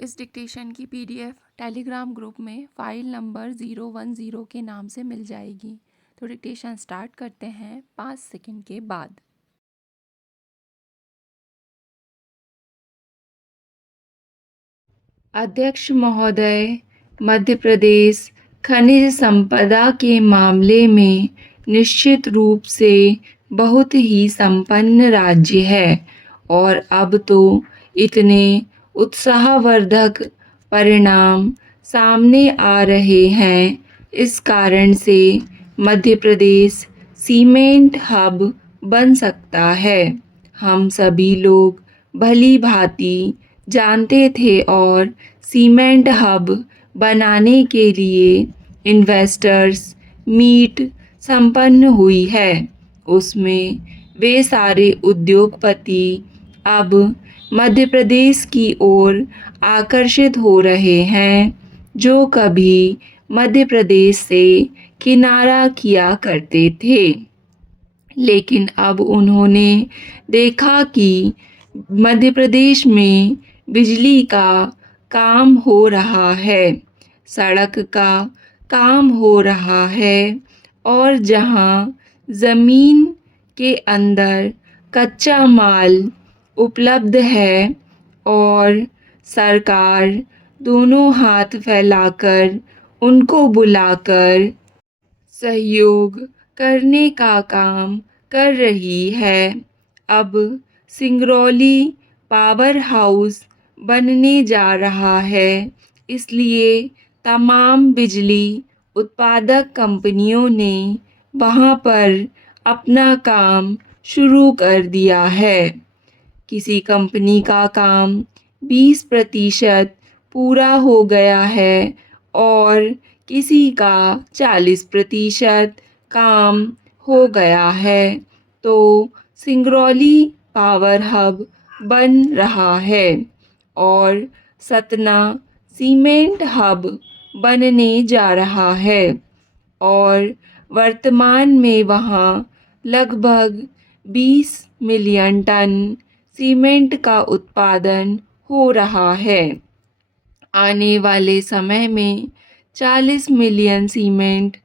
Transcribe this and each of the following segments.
इस डिक्टेशन की PDF Telegram group में फ़ाइल नंबर 010 के नाम से मिल जाएगी। तो डिक्टेशन स्टार्ट करते हैं 5 सेकंड के बाद। अध्यक्ष महोदय, मध्य प्रदेश खनिज संपदा के मामले में निश्चित रूप से बहुत ही संपन्न राज्य है और अब तो इतने उत्साहवर्धक परिणाम सामने आ रहे हैं। इस कारण से मध्य प्रदेश सीमेंट हब बन सकता है। हम सभी लोग भली भांति जानते थे और सीमेंट हब बनाने के लिए इन्वेस्टर्स मीट संपन्न हुई है। उसमें वे सारे उद्योगपति अब मध्य प्रदेश की ओर आकर्षित हो रहे हैं जो कभी मध्य प्रदेश से किनारा किया करते थे, लेकिन अब उन्होंने देखा कि मध्य प्रदेश में बिजली का काम हो रहा है, सड़क का काम हो रहा है और जहां ज़मीन के अंदर कच्चा माल उपलब्ध है और सरकार दोनों हाथ फैलाकर उनको बुलाकर सहयोग करने का काम कर रही है। अब सिंगरौली पावर हाउस बनने जा रहा है, इसलिए तमाम बिजली उत्पादक कंपनियों ने वहाँ पर अपना काम शुरू कर दिया है। किसी कंपनी का काम 20% पूरा हो गया है और किसी का 40% काम हो गया है। तो सिंगरौली पावर हब बन रहा है और सतना सीमेंट हब बनने जा रहा है और वर्तमान में वहाँ लगभग 20 मिलियन टन सीमेंट का उत्पादन हो रहा है। आने वाले समय में 40 मिलियन सीमेंट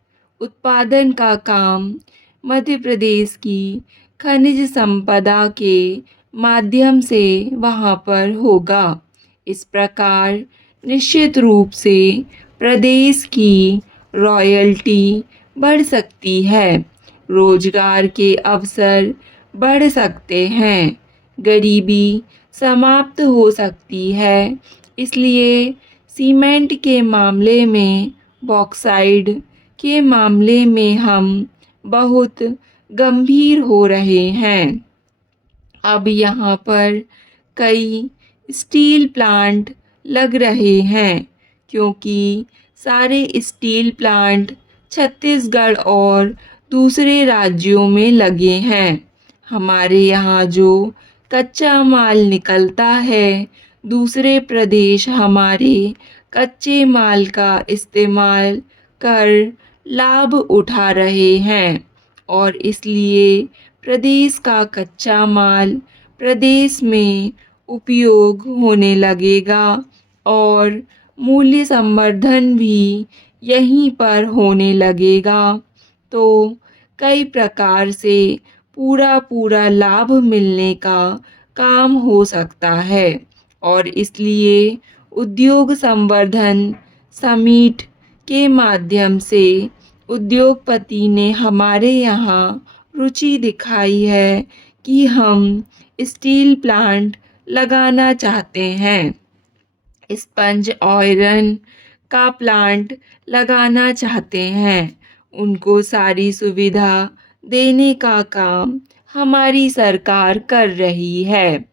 उत्पादन का काम मध्य प्रदेश की खनिज संपदा के माध्यम से वहाँ पर होगा। इस प्रकार निश्चित रूप से प्रदेश की रॉयल्टी बढ़ सकती है, रोजगार के अवसर बढ़ सकते हैं, गरीबी समाप्त हो सकती है। इसलिए सीमेंट के मामले में, बॉक्साइट के मामले में हम बहुत गंभीर हो रहे हैं। अब यहाँ पर कई स्टील प्लांट लग रहे हैं क्योंकि सारे स्टील प्लांट छत्तीसगढ़ और दूसरे राज्यों में लगे हैं। हमारे यहाँ जो कच्चा माल निकलता है, दूसरे प्रदेश हमारे कच्चे माल का इस्तेमाल कर लाभ उठा रहे हैं और इसलिए प्रदेश का कच्चा माल प्रदेश में उपयोग होने लगेगा और मूल्य संवर्धन भी यहीं पर होने लगेगा। तो कई प्रकार से पूरा लाभ मिलने का काम हो सकता है और इसलिए उद्योग संवर्धन समिट के माध्यम से उद्योगपति ने हमारे यहाँ रुचि दिखाई है कि हम स्टील प्लांट लगाना चाहते हैं, स्पंज आयरन का प्लांट लगाना चाहते हैं। उनको सारी सुविधा देने का काम हमारी सरकार कर रही है।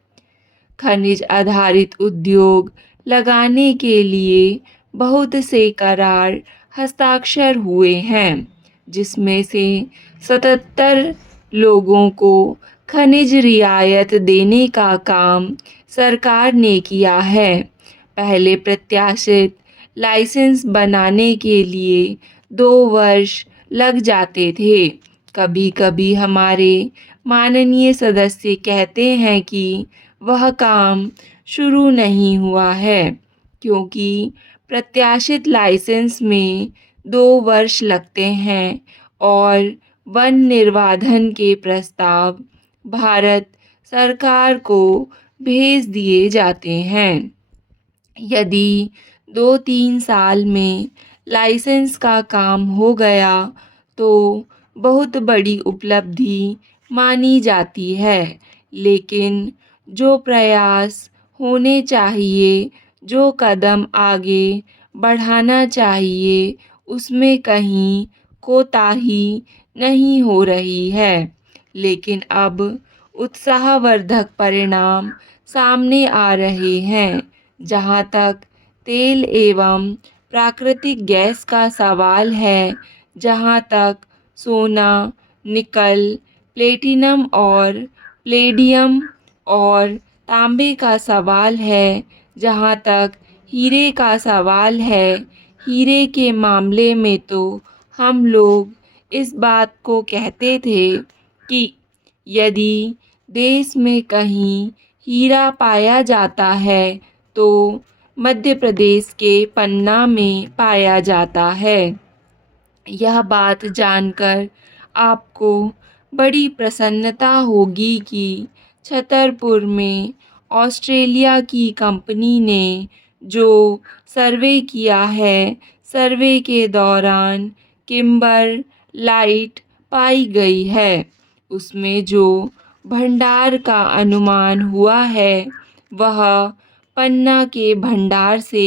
खनिज आधारित उद्योग लगाने के लिए बहुत से करार हस्ताक्षर हुए हैं, जिसमें से 77 लोगों को खनिज रियायत देने का काम सरकार ने किया है। पहले प्रत्याशित लाइसेंस बनाने के लिए 2 वर्ष लग जाते थे। कभी कभी हमारे माननीय सदस्य कहते हैं कि वह काम शुरू नहीं हुआ है। क्योंकि प्रत्याशित लाइसेंस में 2 वर्ष लगते हैं और वन निर्बाधन के प्रस्ताव भारत सरकार को भेज दिए जाते हैं। यदि 2-3 साल में लाइसेंस का काम हो गया तो बहुत बड़ी उपलब्धि मानी जाती है, लेकिन जो प्रयास होने चाहिए, जो कदम आगे बढ़ाना चाहिए, उसमें कहीं कोताही नहीं हो रही है। लेकिन अब उत्साहवर्धक परिणाम सामने आ रहे हैं। जहाँ तक तेल एवं प्राकृतिक गैस का सवाल है, जहाँ तक सोना, निकल, प्लेटिनम और प्लेडियम और तांबे का सवाल है, जहाँ तक हीरे का सवाल है, हीरे के मामले में तो हम लोग इस बात को कहते थे कि यदि देश में कहीं हीरा पाया जाता है तो मध्य प्रदेश के पन्ना में पाया जाता है। यह बात जानकर आपको बड़ी प्रसन्नता होगी कि छतरपुर में ऑस्ट्रेलिया की कंपनी ने जो सर्वे किया है, सर्वे के दौरान किम्बर लाइट पाई गई है। उसमें जो भंडार का अनुमान हुआ है वह पन्ना के भंडार से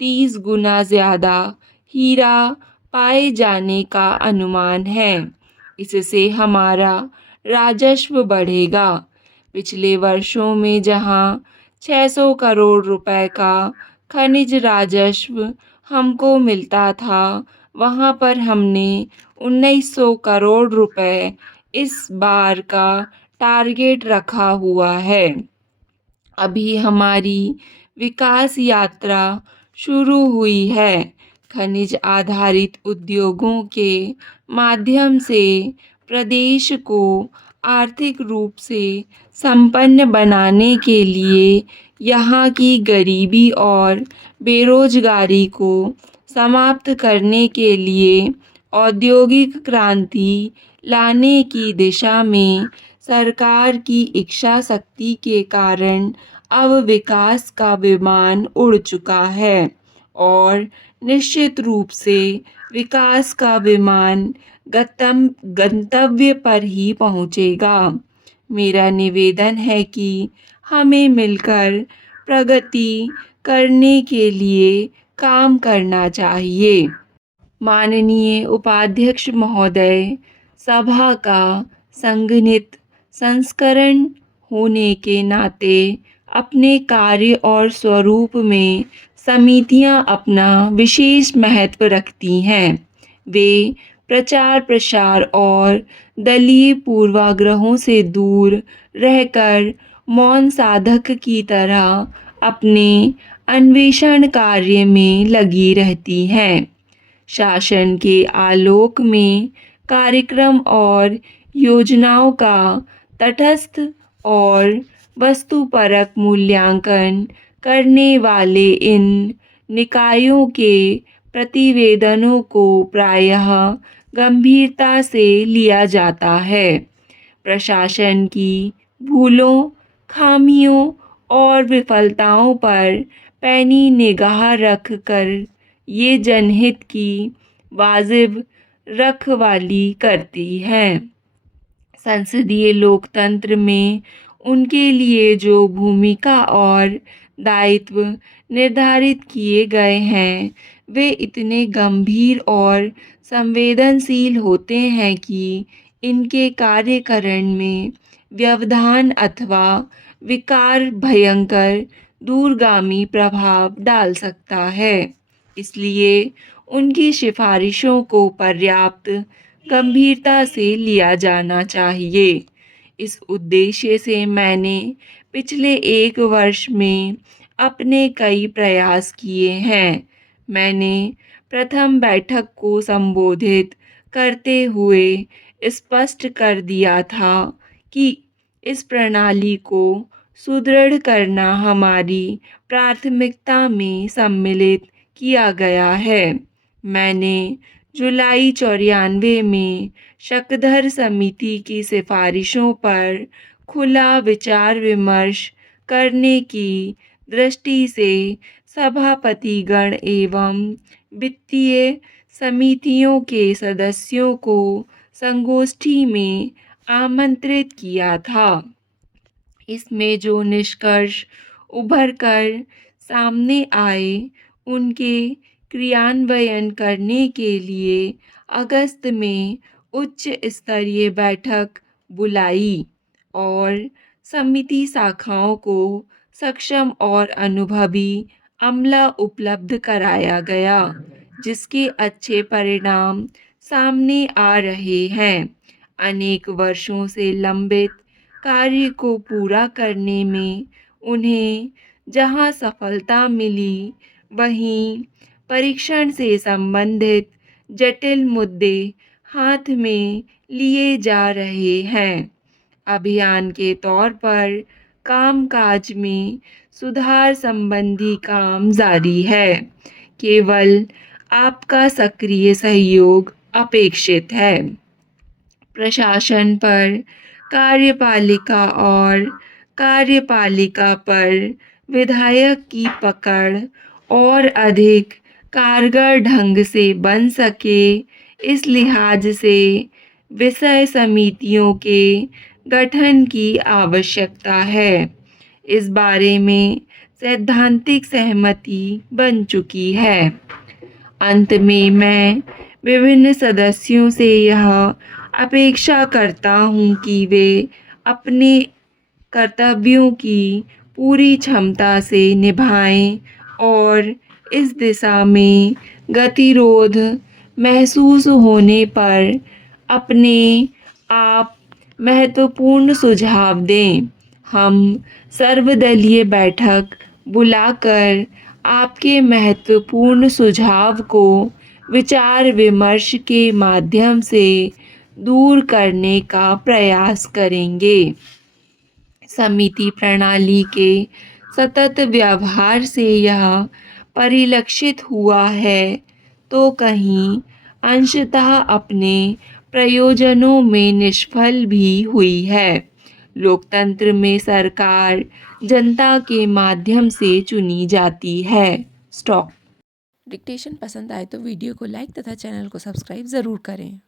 30 गुना ज़्यादा हीरा पाए जाने का अनुमान है। इससे हमारा राजस्व बढ़ेगा। पिछले वर्षों में जहां 600 करोड़ रुपए का खनिज राजस्व हमको मिलता था, वहां पर हमने 1900 करोड़ रुपए इस बार का टारगेट रखा हुआ है। अभी हमारी विकास यात्रा शुरू हुई है। खनिज आधारित उद्योगों के माध्यम से प्रदेश को आर्थिक रूप से संपन्न बनाने के लिए यहाँ की गरीबी और बेरोजगारी को समाप्त करने के लिए औद्योगिक क्रांति लाने की दिशा में सरकार की इच्छा शक्ति के कारण अब विकास का विमान उड़ चुका है और निश्चित रूप से विकास का विमान गंतव्य पर ही पहुंचेगा। मेरा निवेदन है कि हमें मिलकर प्रगति करने के लिए काम करना चाहिए। माननीय उपाध्यक्ष महोदय, सभा का संघनित संस्करण होने के नाते अपने कार्य और स्वरूप में समितियां अपना विशेष महत्व रखती हैं। वे प्रचार प्रसार और दलीय पूर्वाग्रहों से दूर रहकर मौन साधक की तरह अपने अन्वेषण कार्य में लगी रहती हैं। शासन के आलोक में कार्यक्रम और योजनाओं का तटस्थ और वस्तुपरक मूल्यांकन करने वाले इन निकायों के प्रतिवेदनों को प्रायः गंभीरता से लिया जाता है। प्रशासन की भूलों, खामियों और विफलताओं पर पैनी निगाह रख कर ये जनहित की वाजिब रखवाली करती हैं। संसदीय लोकतंत्र में उनके लिए जो भूमिका और दायित्व निर्धारित किए गए हैं, वे इतने गंभीर और संवेदनशील होते हैं कि इनके कार्यकरण में व्यवधान अथवा विकार भयंकर दूरगामी प्रभाव डाल सकता है। इसलिए उनकी सिफारिशों को पर्याप्त गंभीरता से लिया जाना चाहिए। इस उद्देश्य से मैंने पिछले 1 वर्ष में अपने कई प्रयास किए हैं। मैंने प्रथम बैठक को संबोधित करते हुए स्पष्ट कर दिया था कि इस प्रणाली को सुदृढ़ करना हमारी प्राथमिकता में सम्मिलित किया गया है। मैंने जुलाई 94 में शकधर समिति की सिफारिशों पर खुला विचार विमर्श करने की दृष्टि से सभापतिगण एवं वित्तीय समितियों के सदस्यों को संगोष्ठी में आमंत्रित किया था। इसमें जो निष्कर्ष उभर कर सामने आए उनके क्रियान्वयन करने के लिए अगस्त में उच्च स्तरीय बैठक बुलाई और समिति शाखाओं को सक्षम और अनुभवी अमला उपलब्ध कराया गया, जिसके अच्छे परिणाम सामने आ रहे हैं। अनेक वर्षों से लंबित कार्य को पूरा करने में उन्हें जहां सफलता मिली, वहीं परीक्षण से संबंधित जटिल मुद्दे हाथ में लिए जा रहे हैं। अभियान के तौर पर कामकाज में सुधार संबंधी काम जारी है। केवल आपका सक्रिय सहयोग अपेक्षित है। प्रशासन पर कार्यपालिका और कार्यपालिका पर विधायक की पकड़ और अधिक कारगर ढंग से बन सके, इस लिहाज से विषय समितियों के गठन की आवश्यकता है। इस बारे में सैद्धांतिक सहमति बन चुकी है। अंत में मैं विभिन्न सदस्यों से यह अपेक्षा करता हूँ कि वे अपने कर्तव्यों की पूरी क्षमता से निभाएं और इस दिशा में गतिरोध महसूस होने पर अपने आप महत्वपूर्ण सुझाव दें। हम सर्वदलीय बैठक बुलाकर आपके महत्वपूर्ण सुझाव को विचार विमर्श के माध्यम से दूर करने का प्रयास करेंगे। समिति प्रणाली के सतत व्यवहार से यह परिलक्षित हुआ है तो कहीं अंशतः अपने प्रयोजनों में निष्फल भी हुई है। लोकतंत्र में सरकार जनता के माध्यम से चुनी जाती है। स्टॉप। डिक्टेशन पसंद आए तो वीडियो को लाइक तथा चैनल को सब्सक्राइब ज़रूर करें।